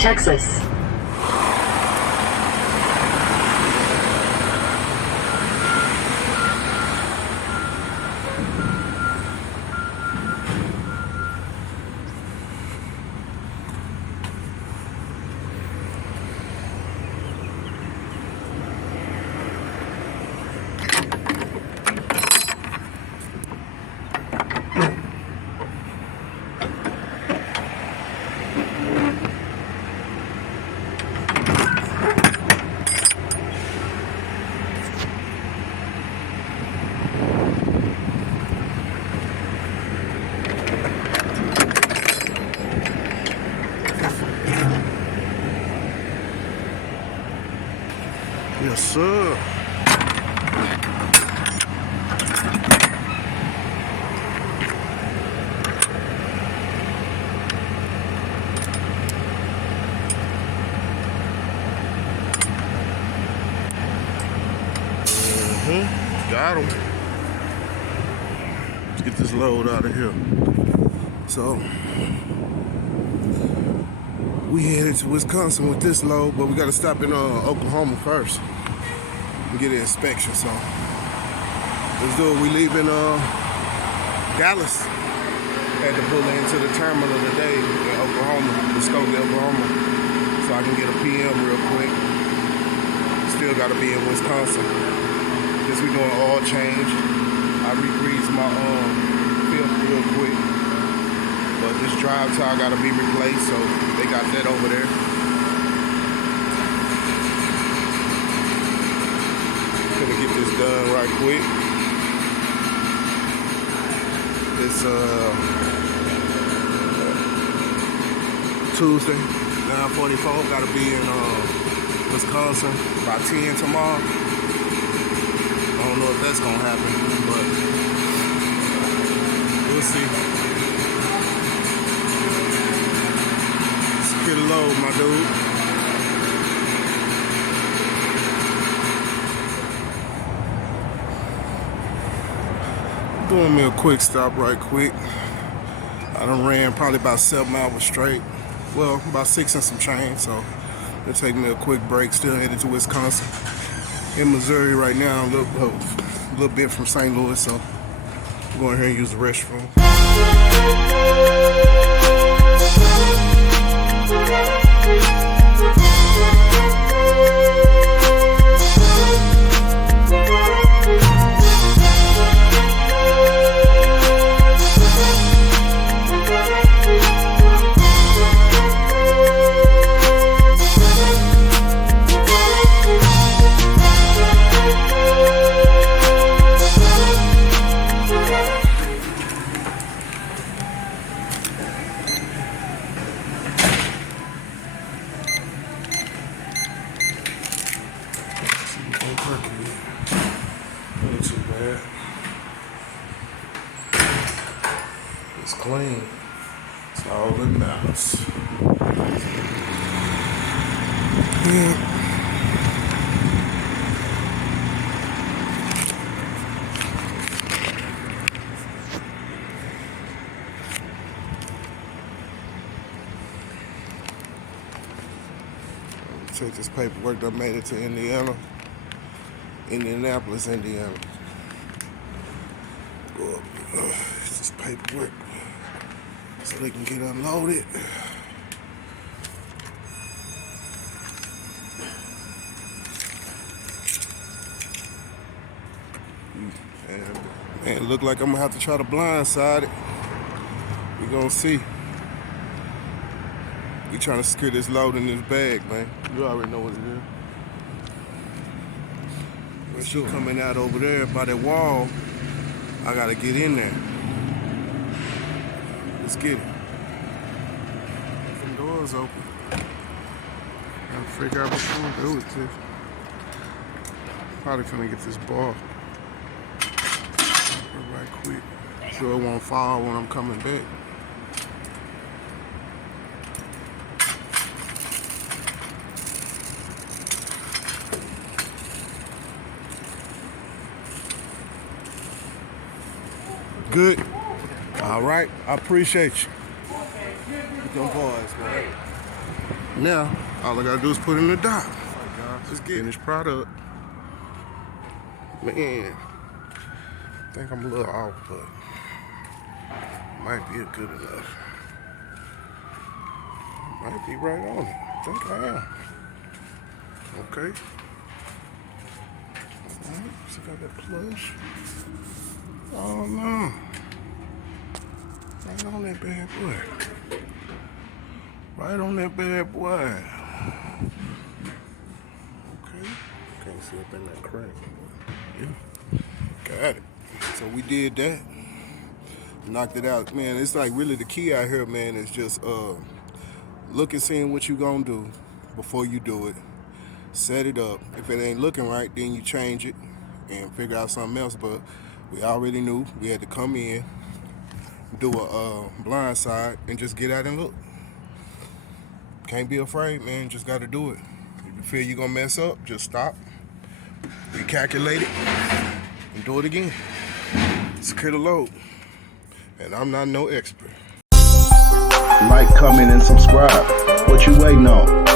Texas. Yes, sir. Got him. Let's get this load out of here. So, we headed to Wisconsin with this load, but we got to stop in Oklahoma first and get an inspection. So, let's do it. We leaving Dallas. Had to pull into the terminal today in Oklahoma, Muskogee, Oklahoma, so I can get a PM real quick. Still got to be in Wisconsin. Since we doing oil change, I re-greased my filter real quick. But this drive tire got to be replaced, so they got that over there. Gonna get this done right quick. It's Tuesday, 9:44. Got to be in Wisconsin by 10 tomorrow. I don't know if that's gonna happen, but we'll see. Secure the load, my dude. Doing me a quick stop right quick. I done ran probably about 7 hours straight. Well, about 6 and some change, so it'll take me a quick break. Still headed to Wisconsin. In Missouri right now, a little bit from St. Louis, so I'm going here and use the restroom. Not too bad. It's clean. It's all that matters. Yeah. Take this paperwork that made it to Indianapolis, Indiana. Go up, this paperwork so they can get unloaded. And it look like I'm gonna have to try to blindside it. We gonna see. We trying to secure this load in this bag, man. You already know what it is. When she coming out over there by that wall, I gotta get in there. Let's get it. Some doors open. Gotta figure out what I'm gonna do with this. Probably gonna get this ball right quick, so it won't fall when I'm coming back. Good. All right. I appreciate you. Them boys, man. Now, all I gotta do is put in the dock. Let's get finished product. Man, I think I'm a little off, but might be good enough. Might be right on it. I think I am. Okay. Alright, so got that plush. Oh no. Right on that bad boy. Right on that bad boy. Okay. Can't see up in that crack. Yeah. Got it. So we did that. Knocked it out. Man, it's like really the key out here, man, is just look and seeing what you gonna do before you do it. Set it up. If it ain't looking right, then you change it and figure out something else. But we already knew we had to come in, do a blind side, and just get out and look. Can't be afraid, man. Just got to do it. If you feel you're gonna mess up, just stop, recalculate it, and do it again. Secure the load. And I'm not no expert. Like, comment, and subscribe. What you waiting on?